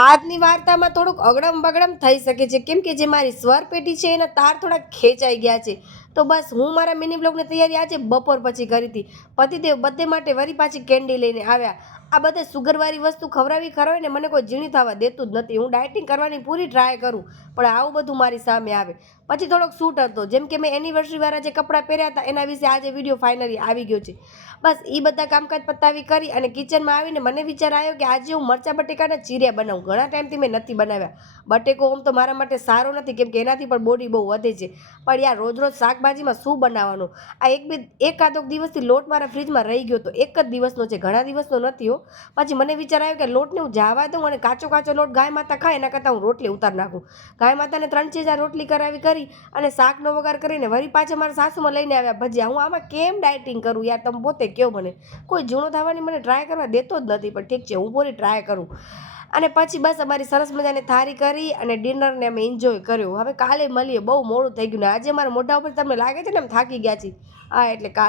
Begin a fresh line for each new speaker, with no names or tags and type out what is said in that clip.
આજની વાર્તામાં થોડુંક અગડમ બગડમ થઈ શકે છે. કેમ કે જે મારી સ્વર પેટી છે, એના તાર થોડા ખેંચાઈ ગયા છે. તો બસ, હું મારા મિની બ્લોગની તૈયારી આજે બપોર પછી કરી હતી. પતિદેવ બધે માટે વરી પાછી કેન્ડી લઈને આવ્યા. આ બધે સુગરવાળી વસ્તુ ખવડાવી ખવડાવીને મને કોઈ ઝીણી થવા દેતું જ નથી. હું ડાયટિંગ કરવાની પૂરી ટ્રાય કરું, પણ આવું બધું મારી સામે આવે. પછી થોડોક સૂટ હતો, જેમ કે મેં એનિવર્સરી વાળા જે કપડાં પહેર્યા હતા, એના વિશે આજે વીડિયો ફાઇનલી આવી ગયો છે. બસ એ બધા કામકાજ પતાવી કરી અને કિચનમાં આવીને મને વિચાર આવ્યો કે આજે હું મરચા બટેકાના ચીરિયા બનાવું. ઘણા ટાઈમથી મેં નથી બનાવ્યા. બટેકો આમ તો મારા માટે સારો નથી, કેમ કે એનાથી પણ બોડી બહુ વધે છે. પણ યાર રોજ રોજ શાકભાજીમાં શું બનાવવાનું? આ એક બે, એકાદોક દિવસથી લોટ મારા ફ્રીજમાં રહી ગયો તો એક જ દિવસનો છે. ઘણા દિવસનો નથી હો. પછી મને વિચાર આવ્યો કે લોટને હું જાવા દઉં અને કાચો કાચો લોટ ગાય માતા ખાય, એના કરતાં હું રોટલી ઉતાર નાખું. ગાય માતાને ત્રણ ચીજા રોટલી કરાવી કરી અને શાકનો વઘાર કરીને વળી પાછા મારા સાસુમાં લઈને આવ્યા. ભજીયા, હું આમાં કેમ ડાયટિંગ કરું યાર? તમે પોતે કહો મને? કોઈ જૂનો થવાની મને ટ્રાય કરવા દેતો જ નથી, પણ ઠીક છે, હું પૂરી ટ્રાય કરું. અને પછી બસ અમારી સરસ મજાની થારી કરી અને ડિનરને અમે એન્જોય કર્યો. હવે કાલે મળીએ, બહુ મોડું થઈ ગયું ને આજે મારા મોઢા ઉપર તમને લાગે છે ને એમ થાકી ગયા છીએ. હા, એટલે કાલે